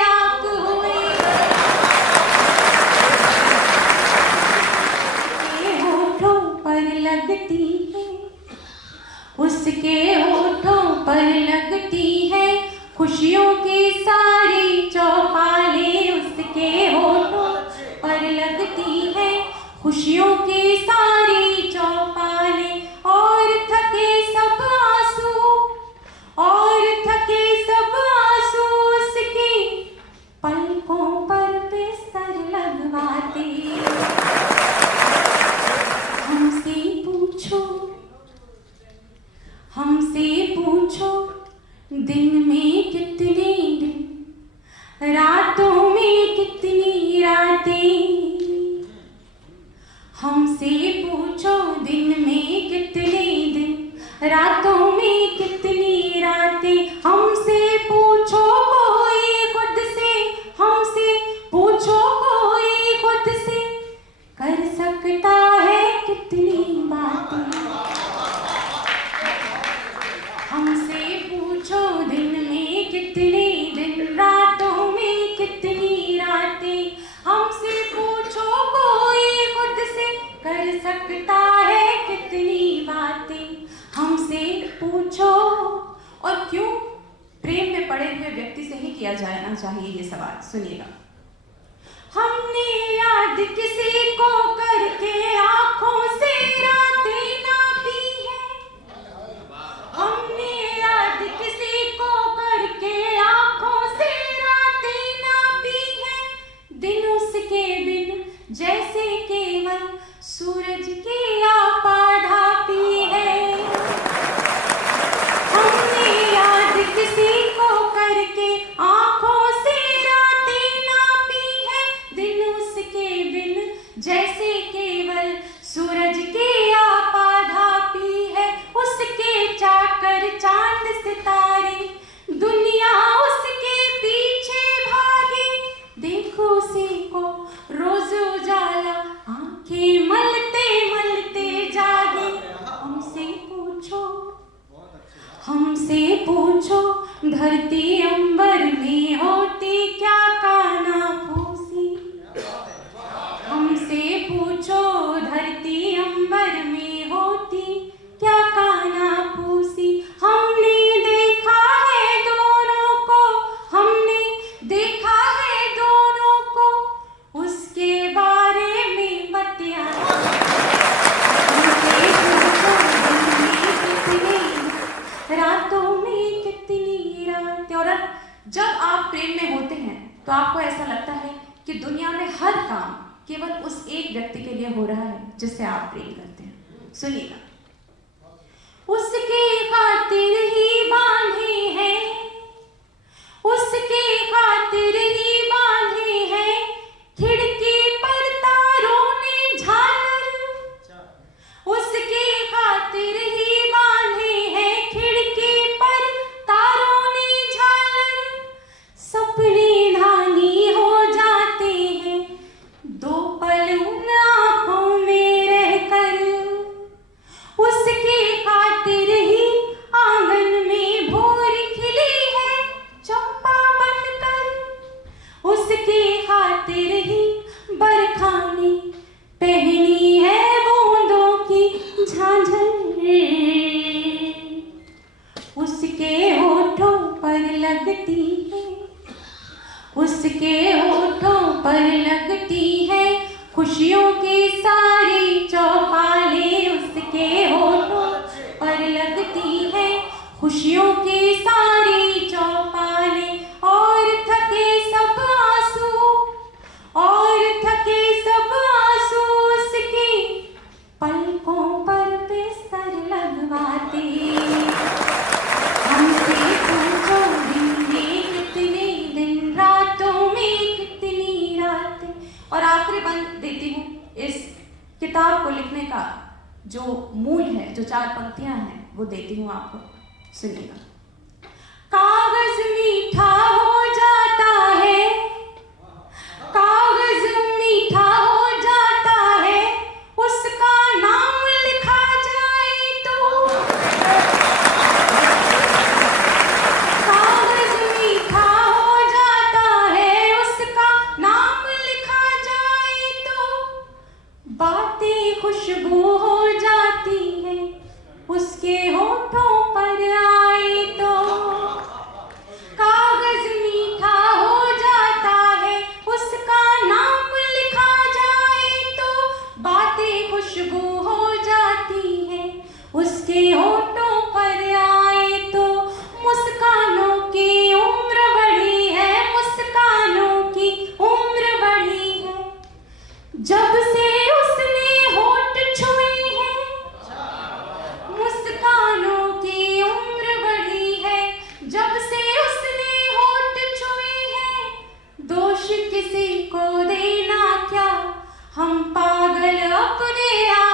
आग हुए। उसके होठों पर लगती है, उसके होठों पर लगती है खुशियों की सारी चौपालें। उसके होठों पर लगती है खुशियों की सारी चौपालें। और थके सब आंसू, और थके सब आंसू उसकी पलकों पर बिस्तर लगवाते। हमसे पूछो, हमसे पूछो दिन में कितने दिन, रातों में कितनी रातें। हमसे पूछो दिन में कितने दिन, रातों में कितनी रातें। हमसे पूछो कोई खुद से, हमसे पूछो कोई खुद से, कर सकता है कितनी बातें। हमसे पूछो दिन में कितने दिन, रातों में कितनी रातें। हमसे पूछो कोई खुद से, कर सकता है कितनी बातें। हमसे पूछो। और क्यों प्रेम में पड़े हुए व्यक्ति से ही किया जाना चाहिए ये सवाल, सुनिएगा। हमने याद किसी को करके आंखों से रातें नापी है। हमने याद किसी को करके आंखों से रातें नापी है। दिन उसके बिन जैसे केवल सूरज की आपाधापी है। हमने याद किसी को करके आंखों से रातें नापी है। दिन उसके बिन जैसे केवल सूरज की आपाधापी है। उसके चाकर चांद सितारे दुनिया उसके पीछे भागे। देखो उसी को रोज उजाला आंखें मलते मलते जागे। हमसे पूछो, हमसे पूछो धरती अंबर में होती क्या कानाफूसी। हमसे पूछो धरती अंबर में होती क्या कानाफूसी। हमने देखा है दोनों को, हमने देखा है दोनों को, उसके बारे में बतिया। हमसे पूछो दिन में कितनी, रातों में कितनी रातें। और जब आप प्रेम में होते हैं तो आपको ऐसा लगता है कि दुनिया में हर काम केवल उस एक व्यक्ति के लिए हो रहा है जिससे आप प्रेम करते हैं। सुनिएगा। उसके खातिर ही बांधे हैं, उसके खातिर ही बांधे हैं खिड़की पर तारों ने झालर। उसके खातिर ही बांधे हैं खिड़की पर तारों ने झालर। सपने धानी हो जाते हैं दो पल उन आंखों में रहकर। उसके खातिर ही आंगन में भोर खिली है चंपा बनकर। उसके खातिर ही बरखा ने पहनी है बूंदों की झांझर। उसके होठों पर लगती है, उसके होठों पर लगती है खुशियों की सारी चौपालें। उसके होठों पर लगती है खुशियों की सारी चौपालें। और थके सब आंसू, और थके सब आंसू उसकी पलकों पर बिस्तर लगवाते। हमसे पूछो दिन में कितने दिन, रातों में कितनी रातें। और आखिरी बंद देती हूँ इस किताब को लिखने का जो मूल है, जो 4 पंक्तियां हैं वो देती हूँ आपको, सुनिएगा। कागज मीठा हो जाता है, कागज मीठा हो जाता है, उसका नाम लिखा जाए तो। कागज मीठा हो जाता अपने